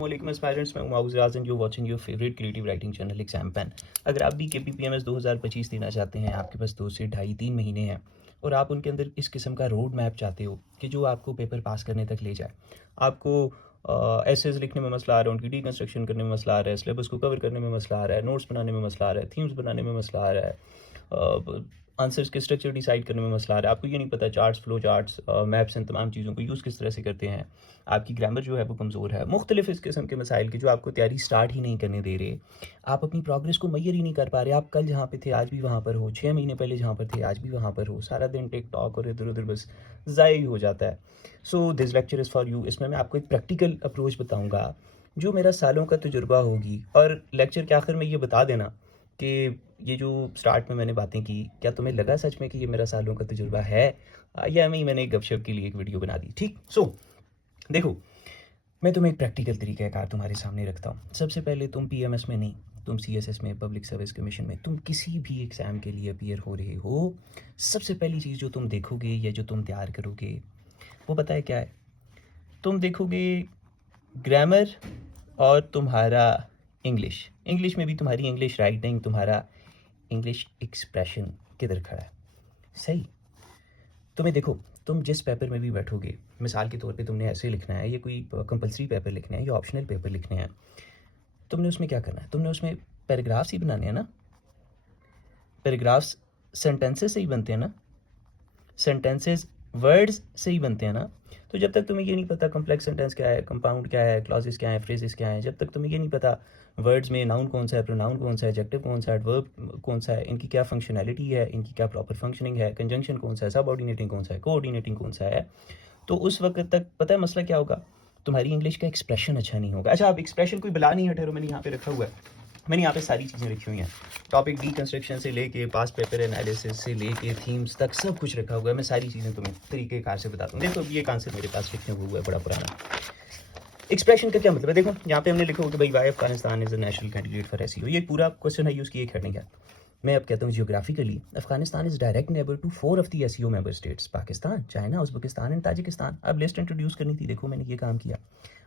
वालेकुम एस्पायरेंट्स, मैं माउज Raj and you watching your favourite creative writing channel exam pen. अगर आप भी KPPMS 2025 देना चाहते हैं, आपके पास 2 से ढाई 3 महीने हैं और आप उनके अंदर इस किस्म का रोड मैप चाहते हो कि जो आपको पेपर पास करने तक ले जाए। आपको एसेज लिखने में मसला आ रहा है, उनकी डीकंस्ट्रक्शन करने में मसला आ रहा है, सिलेबस को कवर करने में मसला आ रहा है, नोट्स बनाने में मसला आ रहा है, थीम्स बनाने में मसला आ रहा है, आंसर्स के स्ट्रक्चर डिसाइड करने में मसला आ रहा है, आपको ये नहीं पता चार्ट्स, फ्लो चार्ट्स, मैप्स इन तमाम चीज़ों को यूज़ किस तरह से करते हैं, आपकी ग्रामर जो है वो कमज़ोर है, मुख्तलिफ इस किस्म के मसाइल के जो आपको तैयारी स्टार्ट ही नहीं करने दे रहे, आप अपनी प्रोग्रेस को मैयर ही नहीं कर पा रहे, आप कल जहाँ पे थे आज भी वहाँ पर हो, 6 महीने पहले जहाँ पर थे आज भी वहाँ पर हो, सारा दिन टिकटॉक और इधर उधर बस ज़ाया ही हो जाता है। So this lecture is for you. इसमें मैं आपको एक प्रैक्टिकल अप्रोच बताऊँगा जो मेरा सालों का तजुर्बा होगी, और लेक्चर के आखिर में ये बता देना कि ये जो स्टार्ट में मैंने बातें की, क्या तुम्हें लगा सच में कि ये मेरा सालों का तजुर्बा है, या मैंने एक गपशप के लिए एक वीडियो बना दी। ठीक, सो देखो, मैं तुम्हें एक प्रैक्टिकल तरीक़ाकार तुम्हारे सामने रखता हूँ। सबसे पहले तुम PMS में नहीं, तुम CSS में, पब्लिक सर्विस कमीशन में, तुम किसी भी एग्ज़ाम के लिए अपीयर हो रहे हो, सबसे पहली चीज़ जो तुम देखोगे या जो तुम तैयार करोगे वो पता है क्या है? तुम देखोगे ग्रामर और तुम्हारा इंग्लिश में भी तुम्हारी इंग्लिश राइटिंग, तुम्हारा इंग्लिश एक्सप्रेशन किधर खड़ा है। सही, तुम्हें देखो, तुम जिस पेपर में भी बैठोगे, मिसाल के तौर पे तुमने ऐसे लिखना है, ये कोई कंपलसरी पेपर लिखना है या ऑप्शनल पेपर लिखने हैं, तुमने उसमें क्या करना है? तुमने उसमें पैराग्राफ्स ही बनाने हैं ना। पैराग्राफ्स सेंटेंसेस से ही बनते हैं ना, सेंटेंसेस वर्ड्स से ही बनते हैं ना। तो जब तक तुम्हें ये नहीं पता कॉम्प्लेक्स सेंटेंस क्या है, कंपाउंड क्या है, क्लॉजेस क्या है, फ्रेजेस क्या है, जब तक तुम्हें ये नहीं पता वर्ड्स में नाउन कौन सा है, प्रोनाउन कौन सा है, एडजेक्टिव कौन सा है, एडवर्ब कौन सा है, इनकी क्या फंक्शनैलिटी है, इनकी क्या प्रॉपर फंक्शनिंग है, कंजंक्शन कौन सा है, सबऑर्डिनेटिंग कौन सा है, कोऑर्डिनेटिंग कौन सा है, तो उस वक्त तक पता है मसला क्या होगा? तुम्हारी इंग्लिश का एक्सप्रेशन अच्छा नहीं होगा। अच्छा, अब एक्सप्रेशन कोई बला नहीं है, ठहरो, मैंने यहाँ पे रखा हुआ है, मैंने यहाँ पे सारी चीज़ें रखी हुई हैं, टॉपिक डीकंस्ट्रक्शन से लेके पास पेपर एनालिसिस से लेके थीम्स तक सब कुछ रखा हुआ है। मैं सारी चीज़ें तुम्हें तरीक़ेकार से बताता हूँ। देखो, ये आंसर मेरे पास लिखे हुआ है, बड़ा पुराना। एक्सप्रेशन का क्या मतलब है? देखो, यहाँ पे हमने लिखा हुआ कि भाई why Afghanistan is a national candidate for SEO। ये पूरा क्वेश्चन है, उसकी एक हेडिंग है। मैं अब कहता हूँ geographically Afghanistan is direct neighbour to 4 of the SEO member states, Pakistan, China, Uzbekistan and Tajikistan. अब लिस्ट इंट्रोड्यूस करनी थी, देखो मैंने ये काम किया।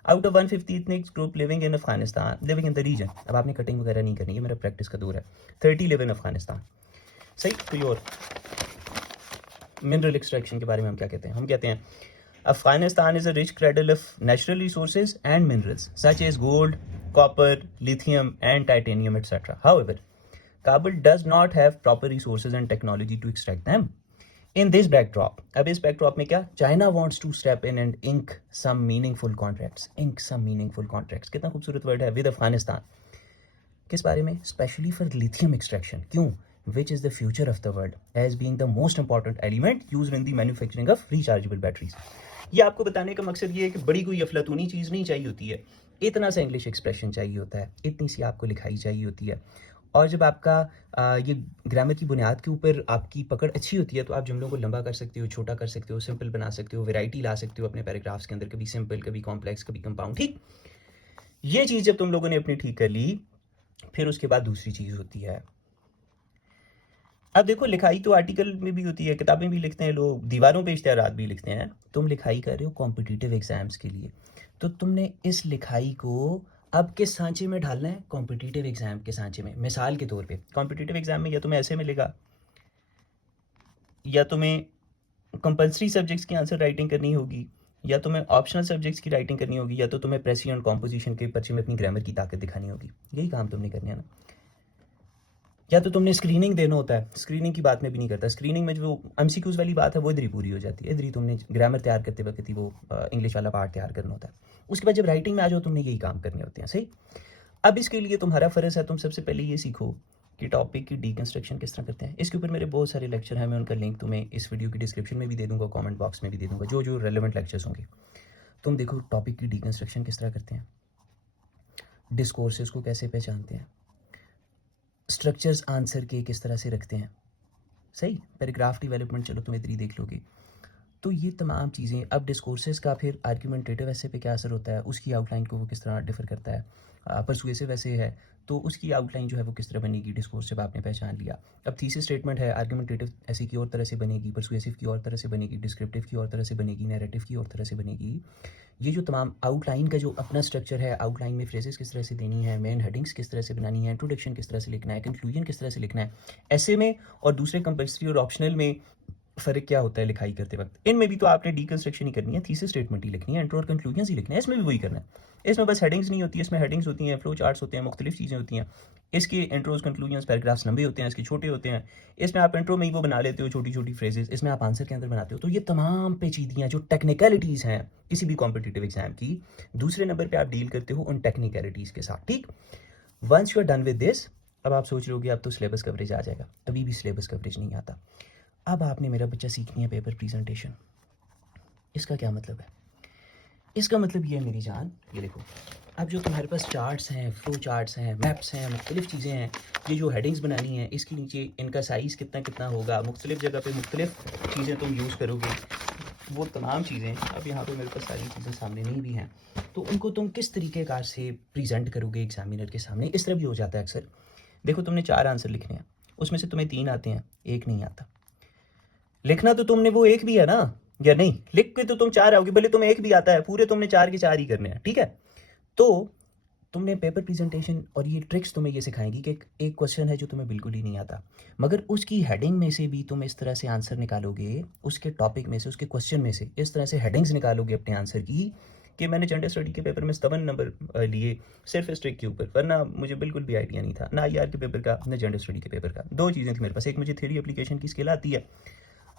Out of 150 ethnic group living in Afghanistan, living in the region, अब आपने कटिंग वगैरह नहीं करनी है, मेरा प्रैक्टिस का दौर है। 30 लिव इन अफगानिस्तान। सही, कोई और? मिनरल एक्सट्रैक्शन के बारे में हम क्या कहते हैं? हम कहते हैं Afghanistan is a rich cradle of natural resources and minerals such as gold, copper, lithium and titanium etcetera. However, Kabul does not have proper resources and technology to extract them. In this backdrop, अब इस backdrop में क्या? China wants to step in and ink some meaningful contracts. Ink some meaningful contracts. कितना खूबसूरत word है, with Afghanistan. किस बारे में? Specially for lithium extraction. क्यों? Which is the future of the world as being the most important element used in the manufacturing of rechargeable batteries. ये आपको बताने का मकसद ये है कि बड़ी कोई अफलातूनी चीज़ नहीं चाहिए होती है, इतना सा इंग्लिश एक्सप्रेशन चाहिए होता है, इतनी सी आपको लिखाई चाहिए होती है। और जब आपका ये ग्रामर की बुनियाद के ऊपर आपकी पकड़ अच्छी होती है तो आप जुमलों को लंबा कर सकते हो, छोटा कर सकते हो, सिंपल बना सकते हो, वैरायटी ला सकते हो अपने पैराग्राफ्स के अंदर, कभी सिंपल, कभी कॉम्प्लेक्स, कभी कंपाउंड। ठीक, ये चीज़ जब तुम लोगों ने अपनी ठीक कर ली, फिर उसके बाद दूसरी चीज़ होती है। अब देखो, लिखाई तो आर्टिकल में भी होती है, किताबें भी लिखते हैं लोग, दीवारों पे इश्तिहारात भी लिखते हैं। तुम लिखाई कर रहे हो कॉम्पिटिटिव एग्जाम्स के लिए, तो तुमने इस लिखाई को अब किस सांचे में ढालना है? कॉम्पिटिटिव एग्जाम के सांचे में। मिसाल के तौर पे कॉम्पिटिटिव एग्जाम में या तुम्हें ऐसे मिलेगा, या तुम्हें कंपलसरी सब्जेक्ट्स की आंसर राइटिंग करनी होगी, या तुम्हें ऑप्शनल सब्जेक्ट्स की राइटिंग करनी होगी, या तो तुम्हें प्रेसिडेंट कॉम्पोजिशन के पर्चे में अपनी ग्रामर की ताकत दिखानी होगी। यही काम तुमने करना है ना। या तो तुमने स्क्रीनिंग देना होता है, स्क्रीनिंग की बात मैं भी नहीं करता, स्क्रीनिंग में जो MCQs वाली बात है वो इधर ही पूरी हो जाती है, इधर ही तुमने ग्रामर तैयार करते वक्त ही वो इंग्लिश वाला पार्ट तैयार करना होता है। उसके बाद जब राइटिंग में आ जाओ तुमने यही काम करने होते हैं। सही, अब इसके लिए तुम्हारा फ़र्ज़ है, तुम सबसे पहले ये सीखो कि टॉपिक की डीकंस्ट्रक्शन किस तरह करते हैं। इसके ऊपर मेरे बहुत सारे लेक्चर हैं, मैं उनका लिंक तुम्हें इस वीडियो की डिस्क्रिप्शन में भी दे दूंगा, कमेंट बॉक्स में भी दे दूंगा, जो जो रेलेवेंट लेक्चर्स होंगे। तुम देखो टॉपिक की डीकंस्ट्रक्शन किस तरह करते हैं, डिस्कोर्सेस को कैसे पहचानते हैं, स्ट्रक्चर्स आंसर के किस तरह से रखते हैं। सही, पैराग्राफ डेवलपमेंट चलो तुम इधर ही देख लोगे, तो ये तमाम चीज़ें, अब डिस्कोर्सेस का फिर आर्गुमेंटेटिव ऐसे पे क्या असर होता है, उसकी आउटलाइन को वो किस तरह डिफ़र करता है, परसुएसिव ऐसे है तो उसकी आउटलाइन जो है वो किस तरह बनेगी, डिस्कोर्स जब आपने पहचान लिया। अब थीसिस स्टेटमेंट है, आर्गुमेंटेटिव ऐसे की और तरह से बनेगी, परसुएसिव की और तरह से बनेगी, डिस्क्रिप्टिव की और तरह से बनेगी, नैरेटिव की और तरह से बनेगी। ये जो तमाम आउटलाइन का जो अपना स्ट्रक्चर है, आउटलाइन में फ्रेजेस किस तरह से देनी है, मेन हेडिंग्स किस तरह से बनानी है, इंट्रोडक्शन किस तरह से लिखना है, कंक्लूजन किस तरह से लिखना है, ऐसे में और दूसरे कंपल्सरी और ऑप्शनल में फ़र्क क्या होता है लिखाई करते वक्त। इनमें भी तो आपने डीकंस्ट्रक्शन ही करनी है, थीसिस स्टेटमेंट ही लिखनी है, इंट्रो और कंक्लूजन ही लिखना है, इसमें भी वही करना है। इसमें बस हेडिंग्स नहीं होती है, इसमें हेडिंग्स होती हैं, फ्लो चार्ट्स होते हैं, मुख्तलिफ चीज़ें होती हैं। इसके इंट्रोज कंक्लूजन्स पैराग्राफ्स लंबे होते हैं, इसके छोटे होते हैं। इसमें आप इंट्रो में ही वो बना लेते हो छोटी छोटी फ्रेजेस, इसमें आप आंसर के अंदर बनाते हो। तो ये तमाम पेचीदियाँ जो टेक्निकलिटीज़ हैं किसी भी कॉम्पिटिटिव एग्जाम की, दूसरे नंबर पर आप डील करते हो उन टेक्निकलिटीज़ के साथ। ठीक, once you are done with this, अब आप सोच रहे हो कि अब तो सिलेबस कवरेज आ जाएगा। अभी भी सिलेबस कवरेज नहीं आता। अब आपने मेरा बच्चा सीखनी है पेपर प्रेजेंटेशन। इसका क्या मतलब है? इसका मतलब ये है मेरी जान, ये देखो, अब जो तुम्हारे पास चार्ट्स हैं, फ्लो चार्ट्स हैं, मैप्स हैं, मुख्तलिफ चीज़ें हैं, ये जो हेडिंग्स बनानी है, इसके नीचे इनका साइज़ कितना कितना होगा, मुख्तलिफ जगह पे मुख्तलिफ चीज़ें तुम यूज़ करोगे, वो तमाम चीज़ें अब यहाँ पे मेरे पास सारी चीज़ें सामने नहीं भी हैं, तो उनको तुम किस तरीके कार से प्रेजेंट करोगे एग्जामिनर के सामने। इस तरह भी हो जाता है अक्सर। देखो, तुमने 4 आंसर लिखने हैं, उसमें से तुम्हें 3 आते हैं, 1 नहीं आता। लिखना तो तुमने वो एक भी है ना, या नहीं? लिख के तो तुम 4 आओगे, भले तुम्हें एक भी आता है, पूरे तुमने 4 के 4 ही करने हैं, ठीक है? तो तुमने पेपर प्रेजेंटेशन और ये ट्रिक्स तुम्हें ये सिखाएंगी कि एक क्वेश्चन है जो तुम्हें बिल्कुल ही नहीं आता, मगर उसकी हेडिंग में से भी तुम इस तरह से आंसर निकालोगे, उसके टॉपिक में से, उसके क्वेश्चन में से इस तरह से हेडिंग्स निकालोगे अपने आंसर की कि मैंने जनरल स्टडी के पेपर में 57 नंबर लिए सिर्फ इस ट्रिक के ऊपर, वरना मुझे बिल्कुल भी आइडिया नहीं था, ना IR के पेपर का ना जनरल स्टडी के पेपर का। 2 चीज़ें थी मेरे पास, एक मुझे थ्योरी एप्लीकेशन की स्किल आती है,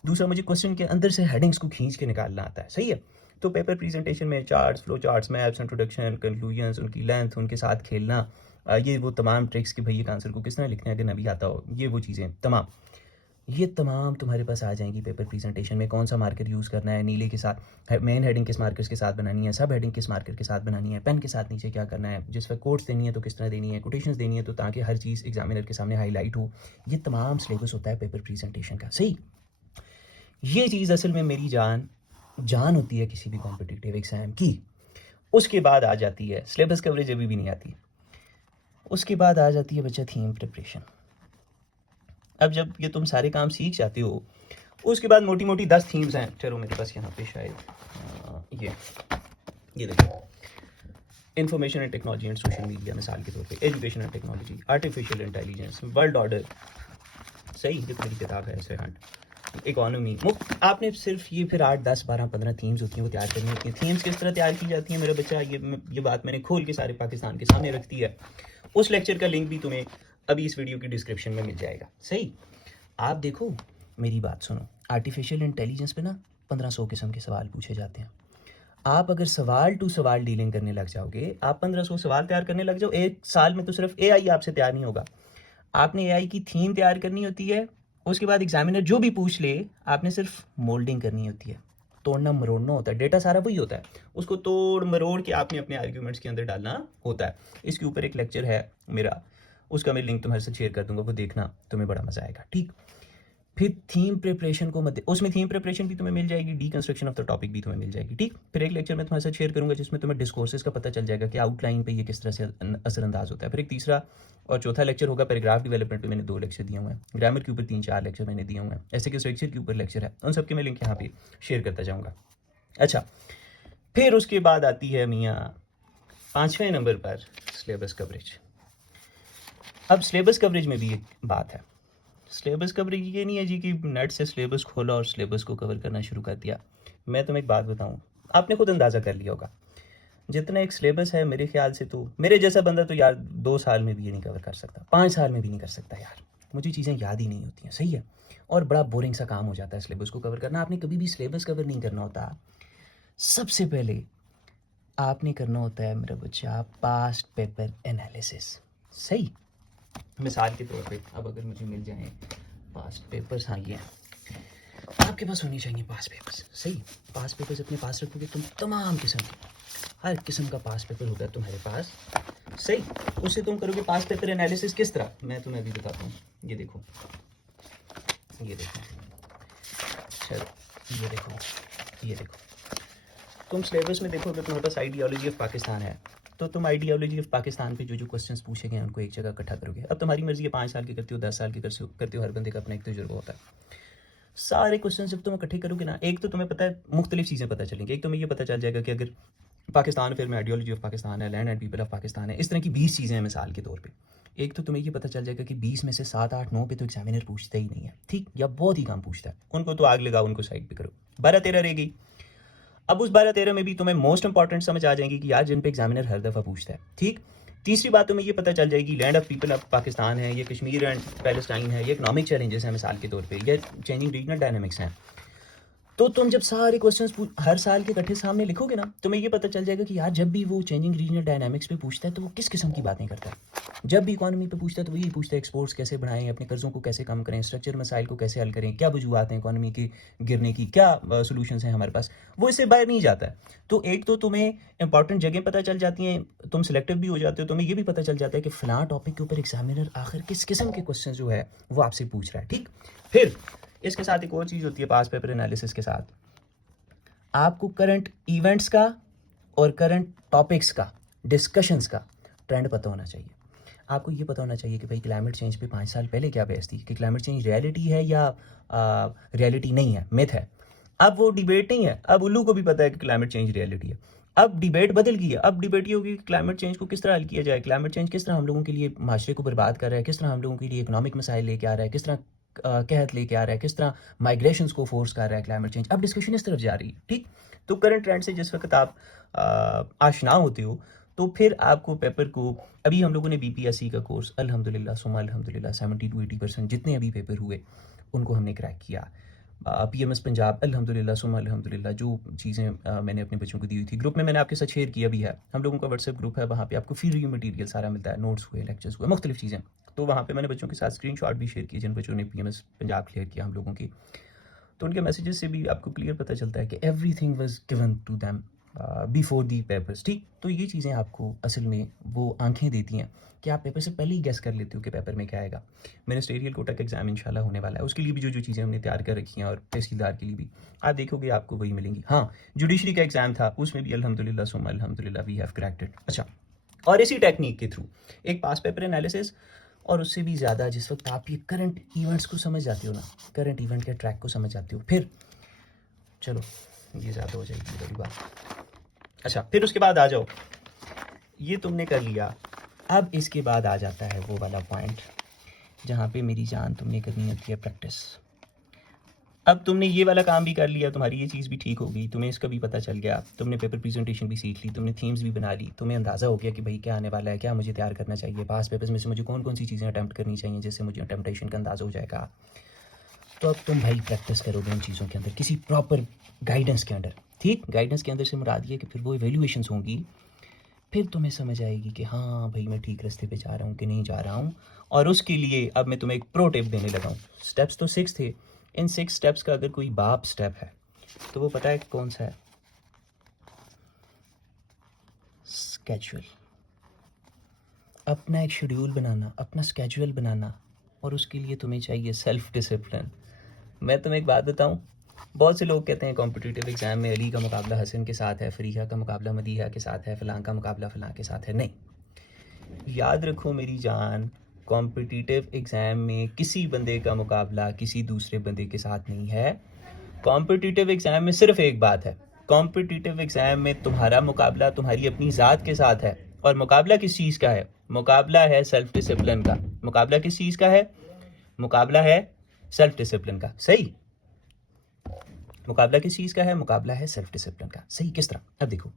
दूसरा मुझे क्वेश्चन के अंदर से हेडिंग्स को खींच के निकालना आता है। सही है? तो पेपर प्रेजेंटेशन में charts, flow charts, maps, introduction, conclusions, उनकी लेंथ, उनके साथ खेलना, ये वो तमाम ट्रिक्स कि भाई एक आंसर को किस तरह लिखना है अगर ना भी आता हो, ये वो चीज़ें तमाम, ये तमाम तुम्हारे पास आ जाएंगी पेपर प्रेजेंटेशन में। कौन सा मार्कर यूज़ करना है, नीले के साथ मेन हेडिंग किस मार्कर्स के साथ बनानी है, सब हेडिंग किस मार्कर के साथ बनानी है, पेन के साथ नीचे क्या करना है, जिस पर कोट्स देनी है तो किस तरह देनी है, कोटेशंस देनी है तो ताकि हर चीज़ एग्जामिनर के सामने हाईलाइट हो। ये तमाम सिलेबस होता है पेपर प्रेजेंटेशन का। सही, ये चीज़ असल में मेरी जान होती है किसी भी कॉम्पिटिटिव एग्ज़ाम की। उसके बाद आ जाती है सिलेबस कवरेज, अभी भी नहीं आती। उसके बाद आ जाती है बच्चा थीम प्रिपरेशन। अब जब ये तुम सारे काम सीख जाते हो, उसके बाद मोटी मोटी 10 थीम्स हैं। चलो मेरे पास यहाँ पे शायद ये देखो, information and technology and social media मिसाल के तौर पे, education and technology, artificial intelligence, world order. सही, ये मेरी किताब है ऐसे हंट, इकोनॉमी, मुफ्त। आपने सिर्फ ये फिर 8, 10, 12, 15 थीम्स होती हैं वो तैयार करनी होती हैं। थीम्स किस तरह तैयार की जाती हैं मेरा बच्चा, ये बात मैंने खोल के सारे पाकिस्तान के सामने रख दी है। उस लेक्चर का लिंक भी तुम्हें अभी इस वीडियो की डिस्क्रिप्शन में मिल जाएगा। सही, आप देखो, मेरी बात सुनो, आर्टिफिशियल इंटेलिजेंस पे ना 1500 किस्म के सवाल पूछे जाते हैं। आप अगर सवाल टू सवाल डीलिंग करने लग जाओगे, आप 1500 सवाल तैयार करने लग जाओ, 1 साल में तो सिर्फ AI आपसे तैयार नहीं होगा। आपने AI की थीम तैयार करनी होती है, उसके बाद एग्जामिनर जो भी पूछ ले आपने सिर्फ मोल्डिंग करनी होती है, तोड़ना मरोड़ना होता है, डेटा सारा वही होता है, उसको तोड़ मरोड़ के आपने अपने आर्ग्यूमेंट्स के अंदर डालना होता है। इसके ऊपर एक लेक्चर है मेरा, उसका मैं लिंक तुम्हारे साथ शेयर कर दूंगा, वो देखना, तुम्हें बड़ा मजा आएगा। ठीक, फिर थीम प्रिपरेशन को मत, उसमें थीम प्रिपरेशन भी तुम्हें मिल जाएगी, डीकंस्ट्रक्शन ऑफ द टॉपिक भी तुम्हें मिल जाएगी। ठीक, फिर एक लेक्चर मैं तुम्हारे साथ शेयर करूंगा जिसमें तुम्हें डिस्कोर्सेस का पता चल जाएगा कि आउटलाइन पे ये किस तरह से असरअंदाज होता है। फिर एक तीसरा और चौथा लेक्चर होगा पैराग्राफ डेवलपमेंट पे, मैंने 2 लेक्चर दिए हुए हैं, ग्रामर के ऊपर 3-4 लेक्चर मैंने दिए हुए हैं, ऐसे के स्ट्रक्चर के ऊपर लेक्चर है, उन सबके मैं लिंक यहाँ पे शेयर करता जाऊँगा। अच्छा, फिर उसके बाद आती है मियाँ 5वें नंबर पर सिलेबस कवरेज। अब सिलेबस कवरेज में भी एक बात है, सिलेबस कवरेज ये नहीं है जी कि नेट से सिलेबस खोला और सिलेबस को कवर करना शुरू कर दिया। मैं तुम्हें एक बात बताऊं, आपने खुद अंदाज़ा कर लिया होगा, जितना एक सिलेबस है मेरे ख्याल से तो मेरे जैसा बंदा तो यार 2 साल में भी ये नहीं कवर कर सकता, 5 साल में भी नहीं कर सकता यार, मुझे चीज़ें याद ही नहीं होती हैं। सही है, और बड़ा बोरिंग सा काम हो जाता है सिलेबस को कवर करना। आपने कभी भी सिलेबस कवर नहीं करना होता, सबसे पहले आपने करना होता है मेरा बच्चा पास्ट पेपर एनालिसिस। सही, मिसाल के तौर पे अब अगर मुझे मिल जाएं पास्ट पेपर्स, हाँ ये आपके पास होनी चाहिए पास्ट पेपर्स। सही, पास्ट पेपर्स अपने पास रखोगे तुम, तमाम किस्म के हर किस्म का पास्ट पेपर होगा तुम्हारे पास। सही, उससे तुम करोगे पास्ट पेपर एनालिसिस किस तरह, मैं तुम्हें अभी बताता हूँ। ये देखो, ये देखो, चलो ये देखो, ये देखो, तुम सिलेबस में देखो, अगर तुम्हारे पास आइडियोलॉजी ऑफ पाकिस्तान है तो तुम आइडियोलॉजी ऑफ पाकिस्तान पे जो क्वेश्चंस पूछे गए हैं उनको एक जगह इकट्ठा करोगे। अब तुम्हारी मर्जी है, 5 साल के करते हो, 10 साल के करते हो, हर बंदे का अपना एक तजुर्बा होता है। सारे क्वेश्चन जब तुम इकट्ठे करोगे ना, एक तो तुम्हें पता है मुख्तलिफ चीज़ें पता चलेंगी। एक तुम्हें ये पता चल जाएगा कि अगर Pakistan film ideology of Pakistan है, land and people of Pakistan है, इस तरह की 20 चीज़ें हैं मिसाल के तौर पे। एक तो तुम्हें ये पता चल जाएगा कि 20 में से 7, 8, 9 पे तो एग्जामिनर पूछता ही नहीं है, ठीक, या बहुत ही कम पूछता है, उनको तो आग लगाओ, उनको साइड पे करो। 12-13 रह गई। अब उस 12-13 में भी तुम्हें मोस्ट इंपॉर्टेंट समझ आ जाएंगी कि यार जिन पे एग्जामिनर हर दफ़ा पूछता है, ठीक। तीसरी बात तुम्हें ये पता चल जाएगी, land of people of Pakistan है, ये कश्मीर एंड पैलेस्टाइन है, ये इकोनॉमिक चैलेंजेस हैं मिसाल के तौर पे, ये चेंजिंग रीजनल डायनामिक्स हैं। तो तुम जब सारे क्वेश्चंस हर साल के इकट्ठे सामने लिखोगे ना, तुम्हें ये पता चल जाएगा कि यार जब भी वो चेंजिंग रीजनल डायनामिक्स पे पूछता है तो वो किस किस्म की बातें करता है। जब भी इकोनॉमी पे पूछता है तो वो यही पूछता है, एक्सपोर्ट्स कैसे बढ़ाएं, अपने कर्जों को कैसे कम करें, स्ट्रक्चर मसाइल को कैसे हल करें, क्या वजूहत हैं इकोनॉमी के गिरने की, क्या सोल्यूशंस हैं हमारे पास। वो इससे बाहर नहीं जाता है। तो एक तो तुम्हें इंपॉर्टेंट जगह पता चल जाती हैं, तुम सिलेक्टिव भी हो जाते हो, तुम्हें ये भी पता चल जाता है कि फलां टॉपिक के ऊपर एग्जामिनर आखिर किस किस्म के क्वेश्चन जो है वो आपसे पूछ रहा है, ठीक। फिर इसके साथ एक और चीज़ होती है, पास पेपर एनालिसिस के साथ आपको करंट इवेंट्स का और करंट टॉपिक्स का, डिस्कशंस का ट्रेंड पता होना चाहिए। आपको ये पता होना चाहिए कि भाई क्लाइमेट चेंज पे 5 साल पहले क्या बहस थी, कि क्लाइमेट चेंज रियलिटी है या रियलिटी नहीं है, मिथ है। अब वो डिबेट नहीं है, अब उल्लू को भी पता है कि क्लाइमेट चेंज रियलिटी है। अब डिबेट बदल गई है, अब डिबेट ये होगी कि क्लाइमेट चेंज को किस तरह हल किया जाए, क्लाइमेट चेंज किस तरह हम लोगों के लिए माशरे को बर्बाद कर रहा है, किस तरह हम लोगों के लिए इकोनॉमिक मसाइल लेके आ रहा है, किस तरह कहत लेके आ रहा है, किस तरह माइग्रेशंस को फोर्स कर रहा है क्लाइमेट चेंज। अब डिस्कशन इस तरफ जा रही है, ठीक। तो करंट ट्रेंड से जिस वक्त आप आशना होते हो तो फिर आपको पेपर को, अभी हम लोगों ने बीपीएससी का कोर्स अल्हम्दुलिल्लाह सुम्मा अल्हम्दुलिल्लाह 70 to 80% जितने अभी पेपर हुए उनको हमने क्रैक किया। पीएमएस पंजाब अल्हम्दुलिल्लाह सुम्मा अल्हम्दुलिल्लाह जो चीज़ें मैंने अपने बच्चों को दी हुई थी, ग्रुप में मैंने आपके साथ शेयर किया भी है। हम लोगों का व्हाट्सएप ग्रुप है, वहाँ पे आपको फ्री रिव्यू मटीरियल सारा मिलता है, नोट्स हुए, लेक्चर्स हुए, मुख्तलिफ चीज़ें। तो वहाँ पे मैंने बच्चों के साथ स्क्रीनशॉट भी शेयर किए जिन बच्चों ने पीएमएस पंजाब क्लियर किया हम लोगों की। तो उनके मैसेजेस से भी आपको क्लियर पता चलता है कि everything was given to them before the papers, ठीक। तो ये चीज़ें आपको असल में वो आंखें देती हैं कि आप पेपर से पहले ही गेस कर लेते हो कि पेपर में क्या आएगा। मिनिस्ट्रियल कोटा का एग्जाम इंशाल्लाह होने वाला है, उसके लिए भी जो चीज़ें हमने तैयार कर रखी हैं, और तहसीलदार के लिए भी आप देखोगे आपको वही मिलेंगी। हाँ, जुडिशरी का एग्जाम था, उसमें भी अल्हम्दुलिल्लाह सुम्मा अल्हम्दुलिल्लाह वी हैव क्रैक्ड इट। अच्छा, और इसी टेक्निक के थ्रू एक पास पेपर एनालिसिस, और उससे भी ज़्यादा जिस वक्त आप ये करंट इवेंट्स को समझ जाते हो ना, करंट इवेंट के ट्रैक को समझ जाते हो, फिर चलो ये ज़्यादा हो जाएगी बड़ी बात। अच्छा, फिर उसके बाद आ जाओ, ये तुमने कर लिया। अब इसके बाद आ जाता है वो वाला पॉइंट जहाँ पे मेरी जान तुमने करनी होती है प्रैक्टिस। अब तुमने ये वाला काम भी कर लिया, तुम्हारी ये चीज़ भी ठीक हो गई, तुम्हें इसका भी पता चल गया, तुमने पेपर प्रेजेंटेशन भी सीख ली, तुमने थीम्स भी बना ली, तुम्हें अंदाज़ा हो गया कि भाई क्या आने वाला है, क्या मुझे तैयार करना चाहिए, पास पेपर्स में से मुझे कौन कौन सी चीज़ें अटैम्प्ट करनी चाहिए जिससे मुझे टेम्पटेशन का अंदाज़ा हो जाएगा। तो अब तुम भाई प्रैक्टिस करोगे उन चीज़ों के अंदर, किसी प्रॉपर गाइडेंस के अंदर, ठीक। गाइडेंस के अंदर से मुराद ये कि फिर वो इवेल्यूएशंस होंगी, फिर तुम्हें समझ आएगी कि हाँ भाई मैं ठीक रास्ते पे जा रहा हूँ कि नहीं जा रहा हूँ। और उसके लिए अब मैं तुम्हें एक प्रो टिप देने लगा हूँ। स्टेप्स तो 6 थे, इन 6 स्टेप्स का अगर कोई बाप स्टेप है तो वो पता है कौन सा है? स्केड्यूल। अपना एक शेड्यूल बनाना, अपना स्केड्यूल बनाना, और उसके लिए तुम्हें चाहिए सेल्फ डिसिप्लिन। मैं तुम्हें एक बात बताऊं, बहुत से लोग कहते हैं कॉम्पिटिटिव एग्ज़ाम में अली का मुकाबला हसन के साथ है, फरीहा का मुकाबला मदीहा के साथ है, फ़लाँ का मुकाबला फ़लाँ के साथ है। नहीं, याद रखो मेरी जान, कॉम्पिटिटिव एग्ज़ाम में किसी बंदे का मुकाबला किसी दूसरे बंदे के साथ नहीं है। कॉम्पिटिटिव एग्ज़ाम में सिर्फ एक बात है, कॉम्पिटिटिव एग्ज़ाम में तुम्हारा मुकाबला तुम्हारी अपनी ज़ात के साथ है। और मुकाबला किस चीज़ का है? मुकाबला है सेल्फ डिसिप्लिन का। मुकाबला किस चीज़ का है? मुकाबला है सेल्फ डिसिप्लिन का। सही, मुकाबला किस चीज़ का है? मुकाबला है सेल्फ डिसिप्लिन का। सही, किस तरह? अब देखो,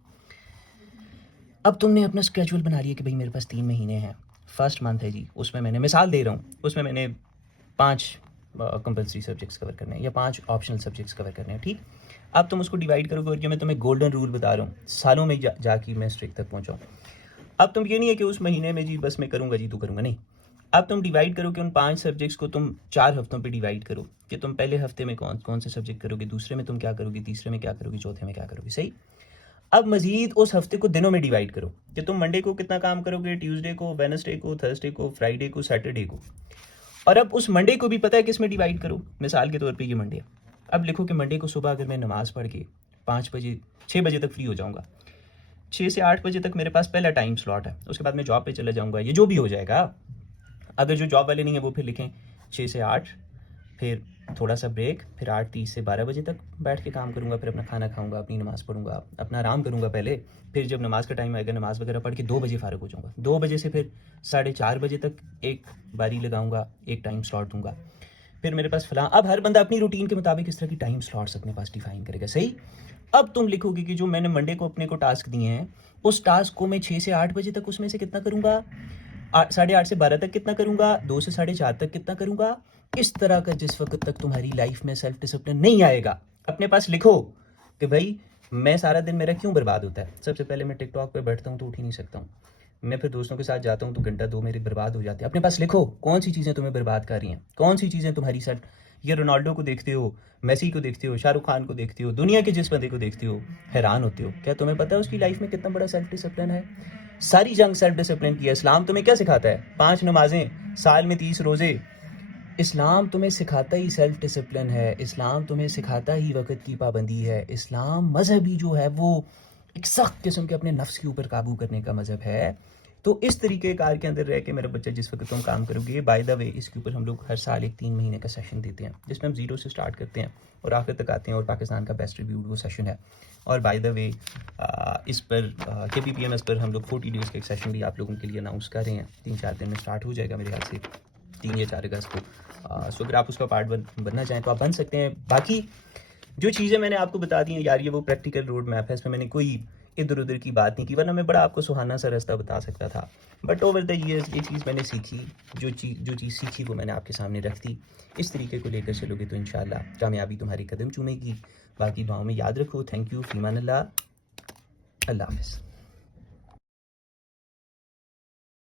अब तुमने अपना स्केड्यूल बना लिया कि भाई मेरे पास 3 महीने हैं, फर्स्ट मंथ है जी, उसमें मैंने मिसाल दे रहा हूँ, उसमें मैंने 5 कंपल्सरी सब्जेक्ट्स कवर करने हैं या 5 ऑप्शनल सब्जेक्ट्स कवर करने हैं, ठीक। अब तुम उसको डिवाइड करोगे, और जो मैं तुम्हें गोल्डन रूल बता रहा हूँ, सालों में जाके मैं स्ट्रिक तक पहुँचाऊँ। अब तुम ये नहीं है कि उस महीने में जी बस मैं करूँगा जी तो करूँगा, नहीं। अब तुम डिवाइड करो कि उन 5 सब्जेक्ट्स को तुम 4 हफ्तों पे डिवाइड करो कि तुम पहले हफ्ते में कौन कौन से सब्जेक्ट करोगे, दूसरे में तुम क्या करोगे, तीसरे में क्या करोगे, चौथे में क्या करोगे। सही। अब मजीद उस हफ्ते को दिनों में डिवाइड करो कि तुम मंडे को कितना काम करोगे, ट्यूसडे को, वेडनेसडे को, थर्सडे को, फ्राइडे को, सैटरडे को। और अब उस मंडे को भी पता है किस में डिवाइड करो। मिसाल के तौर पे ये मंडे, अब लिखो कि मंडे को सुबह अगर मैं नमाज़ पढ़ के 5 बजे 6 बजे तक फ्री हो जाऊँगा। 6 से 8 बजे तक मेरे पास पहला टाइम स्लॉट है, उसके बाद मैं जॉब पे चला जाऊँगा, ये जो भी हो जाएगा। अगर जो जॉब वाले नहीं है वो फिर लिखें 6 से 8, फिर थोड़ा सा ब्रेक, फिर 8:30 से 12 बजे तक बैठ के काम करूँगा, फिर अपना खाना खाऊँगा, अपनी नमाज़ पढ़ूँगा, अपना आराम करूँगा पहले, फिर जब नमाज़ का टाइम आएगा नमाज़ वगैरह पढ़ के 2 बजे फ़ारिग हो जाऊँगा। 2 बजे से फिर 4:30 बजे तक एक बारी लगाऊँगा, एक टाइम स्लॉट दूँगा। फिर मेरे पास फलां, अब हर बंदा अपनी रूटीन के मुताबिक इस तरह की टाइम स्लॉट्स अपने पास डिफाइन करेगा, सही। अब तुम लिखोगे कि जो मैंने मंडे को अपने को टास्क दिए हैं, उस टास्क को मैं 6 से 8 बजे तक उसमें से कितना करूँगा, 8:30 से 12 तक कितना करूँगा, 2 से 4:30 तक कितना करूँगा। इस तरह का जिस वक्त तक तुम्हारी लाइफ में सेल्फ डिसिप्लिन नहीं आएगा, अपने पास लिखो कि भाई मैं सारा दिन मेरा क्यों बर्बाद होता है। सबसे पहले मैं टिकटॉक पे बैठता हूँ तो उठ ही नहीं सकता हूँ, मैं फिर दोस्तों के साथ जाता हूँ तो घंटा 2 मेरे बर्बाद हो जाते हैं। अपने पास लिखो कौन सी चीज़ें तुम्हें बर्बाद कर रही हैं, कौन सी चीज़ें तुम्हारी सेल्फ, ये रोनाल्डो को देखते हो, मेसी को देखते हो, शाहरुख खान को देखते हो, दुनिया के जिस बंदे को देखते हो हैरान होते हो, क्या तुम्हें पता है उसकी लाइफ में कितना बड़ा सेल्फ डिसिप्लिन है। सारी जंग सेल्फ डिसिप्लिन की है। इस्लाम तुम्हें क्या सिखाता है, 5 नमाजें, साल में 30 रोजे। इस्लाम तुम्हें सिखाता ही सेल्फ डिसिप्लिन है, इस्लाम तुम्हें सिखाता ही वक़्त की पाबंदी है। इस्लाम मज़हब ही जो है वो एक सख्त किस्म के अपने नफ्स के ऊपर काबू करने का मज़हब है। तो इस तरीके कार के अंदर रह के मेरा बच्चा जिस वक्त तुम काम करोगे, बाय द वे इसके ऊपर हम लोग हर साल एक 3 महीने का सेशन देते हैं, जिसमें हम ज़ीरो से स्टार्ट करते हैं और आखिर तक आते हैं, और पाकिस्तान का बेस्ट रिव्यूड वो सेशन है। और बाय द वे इस पर KPPMS पर हम लोग 40 डेज़ का एक सेशन भी आप लोगों के लिए अनाउंस कर रहे हैं, 3-4 दिन में स्टार्ट हो जाएगा मेरे ख्याल से 3 या 4 अगस्त को। सो अगर आप उसका पार्ट बनना चाहें तो आप बन सकते हैं। बाकी जो चीज़ें मैंने आपको बता दी हैं यार, ये वो प्रैक्टिकल रोड मैप है, इसमें मैंने कोई इधर उधर की बात नहीं की, वरना मैं बड़ा आपको सुहाना सा रास्ता बता सकता था। बट ओवर द ईयर्स ये चीज़ मैंने सीखी, जो चीज़ सीखी वो मैंने आपके सामने रख दी। इस तरीके को लेकर चलोगे तो इंशाल्लाह कामयाबी तुम्हारी कदम चूमेगी। बाकी दुआओं में याद रखो। थैंक यू, फ़ीमान अल्लाह, अल्लाह हाफ़िज़।